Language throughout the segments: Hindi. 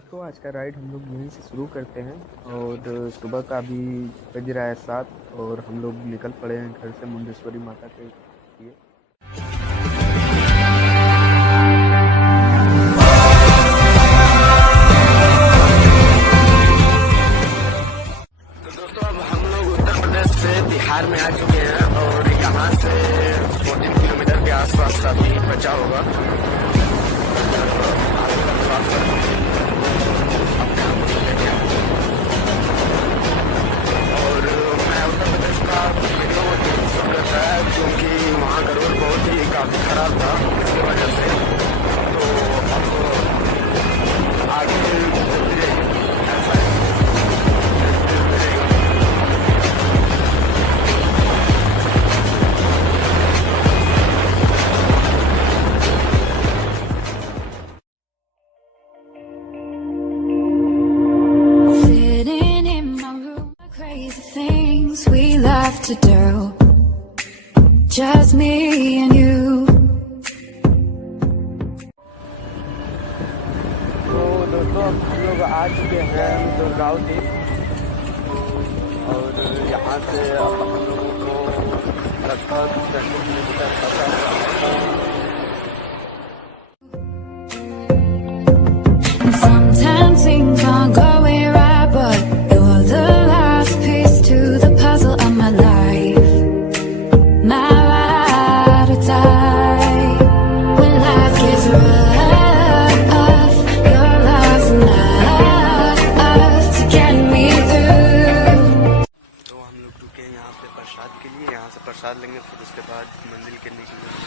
दोस्तों आज का राइड हम लोग यहीं से शुरू करते हैं और सुबह का अभी बज रहा है 7 और हम लोग निकल पड़े हैं घर से मुंडेश्वरी माता के लिए। तो दोस्तों अब हम लोग उत्तर प्रदेश से बिहार में आ चुके हैं और यहाँ से 14 किलोमीटर के आसपास अभी बचा होगा। और मैं उत्तर प्रदेश का वीडियो शूट करता है क्योंकि वहाँ का रोड बहुत ही काफ़ी खराब था, इसकी वजह से। तो अब आगे ऐसा है। We love to do, just me and you. तो दोस्तों अब हम लोग आ चुके हैं दुर्गावती और यहाँ से अब हम लोगों को लगभग 10 kilometre Sometimes things aren't going right, but you're the last piece to the puzzle of my life. My ride or die. When life gets rough, your love's enough to get me through. तो हम लोग रुके यहाँ पे प्रसाद के लिए, यहाँ से प्रसाद लेंगे, फिर उसके बाद मंदिर के लिए निकलेंगे।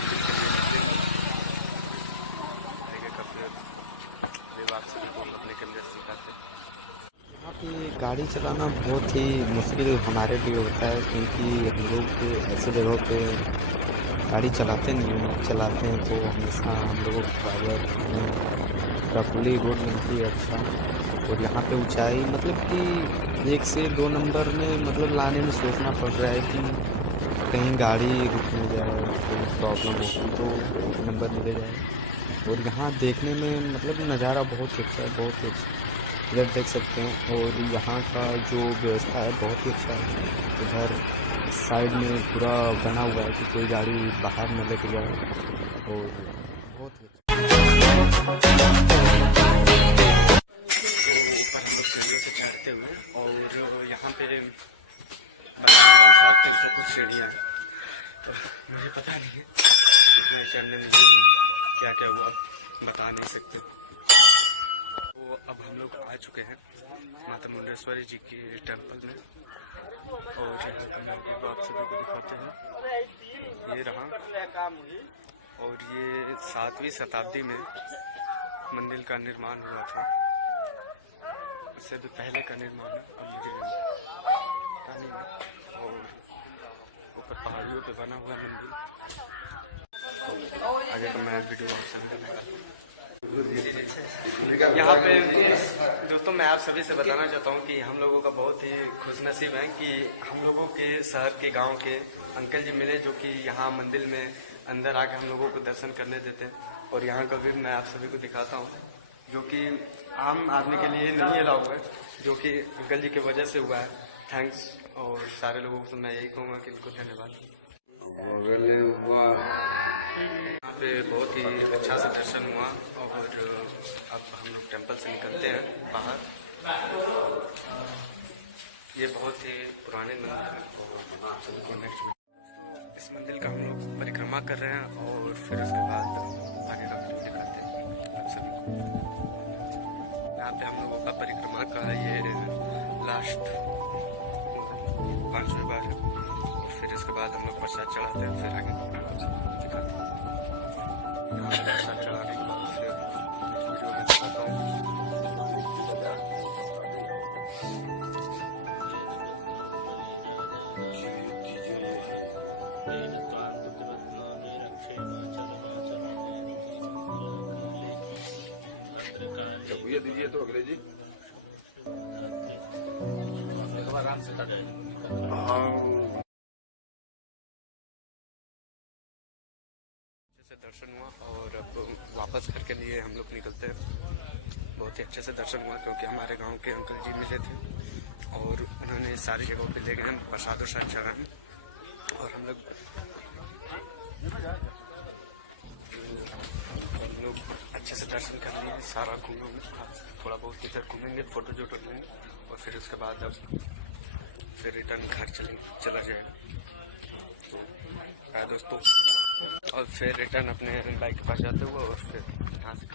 अपने कंधे से सिखाते हैं। यहाँ पे गाड़ी चलाना बहुत ही मुश्किल हमारे लिए होता है क्योंकि हम लोग ऐसे जगहों पे गाड़ी चलाते हैं तो हमेशा हम लोगों को ड्राइवर खुली रोड मिलती है अच्छा। और यहाँ पे ऊंचाई मतलब कि 1 से 2 नंबर में मतलब लाने में सोचना पड़ रहा है कि कहीं गाड़ी रुक नहीं जाए, कोई प्रॉब्लम होगी तो नंबर मिले जाए। और यहाँ देखने में मतलब नज़ारा बहुत अच्छा है, बहुत ही अच्छा इधर देख सकते हैं। और यहाँ का जो व्यवस्था है बहुत ही अच्छा है। इधर साइड में पूरा बना हुआ है कि कोई गाड़ी बाहर न लेके जाए और बहुत ही अच्छा। ऊपर हम लोग सीढ़ियों से चढ़ते हुए और यहाँ पे 700 कुछ सीढ़ियाँ हैं, तो मुझे पता नहीं है मैं चढ़ने में क्या क्या हुआ बता नहीं सकते। तो अब हम लोग आ चुके हैं माता मुंडेश्वरी जी की टेम्पल में और यहाँ का मंदिर आप सभी को दिखाते हैं। ये रहा और ये 7वीं शताब्दी में मंदिर का निर्माण हुआ था, उससे भी पहले का निर्माण है। अब मुझे पता नहीं है। और ऊपर पहाड़ियों पे बना हुआ मंदिर। आगे का मैं वीडियो ऑप्शन यहाँ पे दोस्तों मैं आप सभी से बताना चाहता हूँ कि हम लोगों का बहुत ही खुशनसीब है कि हम लोगों के शहर के गांव के अंकल जी मिले जो कि यहाँ मंदिर में अंदर आके हम लोगों को दर्शन करने देते हैं। और यहाँ का भी मैं आप सभी को दिखाता हूँ जो कि आम आदमी के लिए नहीं अलाउ है, जो कि अंकल जी की वजह से हुआ है। थैंक्स। और सारे लोगों को मैं यही कहूँगा कि इनको धन्यवाद। यहाँ पे बहुत ही अच्छा सा दर्शन हुआ और अब हम लोग टेंपल से निकलते हैं बाहर। ये बहुत ही पुराने मंदिर है और आप सभी को नेक्स्ट इस मंदिर का हम लोग परिक्रमा कर रहे हैं और फिर उसके बाद आगे का वीडियो दिखाते हैं आप सभी को। यहाँ पे हम लोगों का परिक्रमा का ये लास्ट 5वीं बार है और फिर इसके बाद हम लोग प्रसाद चढ़ाते हैं, फिर आगे दिखाते हैं। प्रसाद चढ़ाने के बाद फिर वीडियो में दिखाता हूँ। ये दीजिए तो अगले जी आराम से दर्शन हुआ और अब वापस घर के लिए हम लोग निकलते हैं। बहुत ही अच्छे से दर्शन हुआ, क्योंकि हमारे गांव के अंकल जी मिले थे और उन्होंने सारी जगहों पे ले गए, हम प्रसाद वरसाद चढ़ाने और हम लोग अच्छे से दर्शन कर लिए। सारा घूमेंगे, थोड़ा बहुत इधर घूमेंगे, फोटो जोटो लेंगे और फिर उसके बाद अब फिर रिटर्न घर चला जाएगा दोस्तों। और फिर रिटर्न अपने बाइक के पास जाते हुए और फिर यहाँ से